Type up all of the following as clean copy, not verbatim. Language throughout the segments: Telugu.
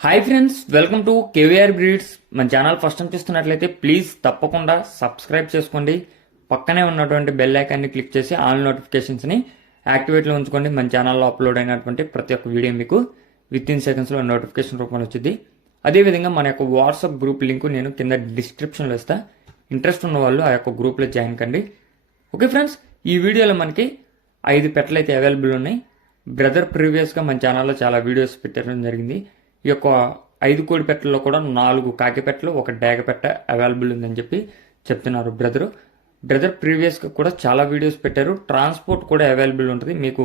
Hi friends, welcome to KVR breeds. మన ఛానల్ ఫస్ట్ టైం చూస్తున్నట్లయితే ప్లీజ్ తప్పకుండా సబ్స్క్రైబ్ చేసుకోండి. పక్కనే ఉన్నటువంటి బెల్ ఐకాన్ని క్లిక్ చేసి ఆల్ నోటిఫికేషన్స్ని యాక్టివేట్లో ఉంచుకోండి. మన ఛానల్లో అప్లోడ్ అయినటువంటి ప్రతి ఒక్క వీడియో మీకు విత్ ఇన్ సెకండ్స్లో నోటిఫికేషన్ రూపంలో వచ్చింది. అదేవిధంగా మన యొక్క వాట్సాప్ గ్రూప్ లింక్ నేను కింద డిస్క్రిప్షన్లో ఇస్తా. ఇంట్రెస్ట్ ఉన్న వాళ్ళు ఆ యొక్క గ్రూప్లో జాయిన్ కండి. ఓకే ఫ్రెండ్స్, ఈ వీడియోలో మనకి 5 పెట్టలు అయితే అవైలబుల్ ఉన్నాయి. బ్రదర్ ప్రీవియస్గా మన ఛానల్లో చాలా వీడియోస్ పెట్టడం జరిగింది. ఈ యొక్క 5 కోడి పెట్టల్లో కూడా 4 కాకి పెట్టలు, 1 డేగ పెట్ట అవైలబుల్ ఉందని చెప్పి చెప్తున్నారు బ్రదర్ ప్రీవియస్గా కూడా చాలా వీడియోస్ పెట్టారు. ట్రాన్స్పోర్ట్ కూడా అవైలబుల్ ఉంటుంది. మీకు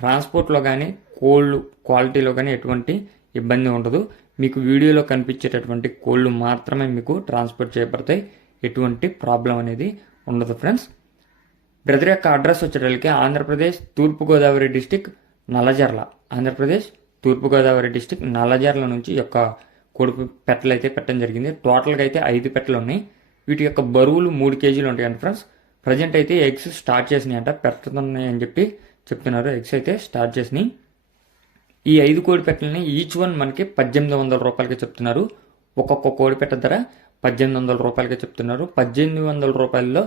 ట్రాన్స్పోర్ట్లో కానీ కోళ్ళు క్వాలిటీలో కానీ ఎటువంటి ఇబ్బంది ఉండదు. మీకు వీడియోలో కనిపించేటటువంటి కోళ్ళు మాత్రమే మీకు ట్రాన్స్పోర్ట్ చేయబడతాయి. ఎటువంటి ప్రాబ్లం అనేది ఉండదు ఫ్రెండ్స్. బ్రదర్ యొక్క అడ్రస్ వచ్చేటప్పటికి ఆంధ్రప్రదేశ్ తూర్పుగోదావరి డిస్టిక్ నల్లజర్ల, ఆంధ్రప్రదేశ్ తూర్పుగోదావరి డిస్టిక్ నల్లజర్ల నుంచి యొక్క కోడి పెట్టలు అయితే పెట్టడం జరిగింది. టోటల్గా అయితే 5 పెట్టలు ఉన్నాయి. వీటి యొక్క బరువులు 3 కేజీలు ఉంటాయండి ఫ్రెండ్స్. ప్రజెంట్ అయితే ఎగ్స్ స్టార్ట్ చేసినాయి అంట, పెడుతున్నాయి అని చెప్పి చెప్తున్నారు. ఎగ్స్ అయితే స్టార్ట్ చేసినాయి. ఈ 5 కోడి పెట్టలని ఈచ్ వన్ మనకి 1800 రూపాయలకి చెప్తున్నారు. ఒక్కొక్క కోడి పెట్ట ధర 1800 రూపాయలకి చెప్తున్నారు. 1800 రూపాయల్లో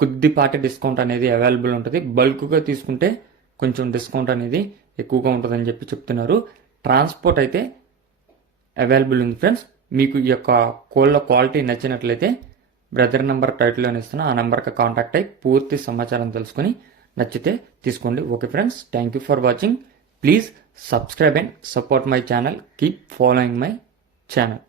కొద్దిపాటి డిస్కౌంట్ అనేది అవైలబుల్ ఉంటుంది. బల్క్గా తీసుకుంటే కొంచెం డిస్కౌంట్ అనేది ఎక్కువగా ఉంటుందని చెప్పి చెప్తున్నారు. ట్రాన్స్పోర్ట్ అయితే అవైలబుల్ ఉంది ఫ్రెండ్స్. మీకు ఈ యొక్క కోళ్ళ క్వాలిటీ నచ్చినట్లయితే బ్రదర్ నెంబర్ టైటిల్లోనే ఇస్తున్నా, ఆ నెంబర్కి కాంటాక్ట్ అయ్యి పూర్తి సమాచారం తెలుసుకొని నచ్చితే తీసుకోండి. Okay friends, thank you for watching. Please subscribe and support my channel. Keep following my channel.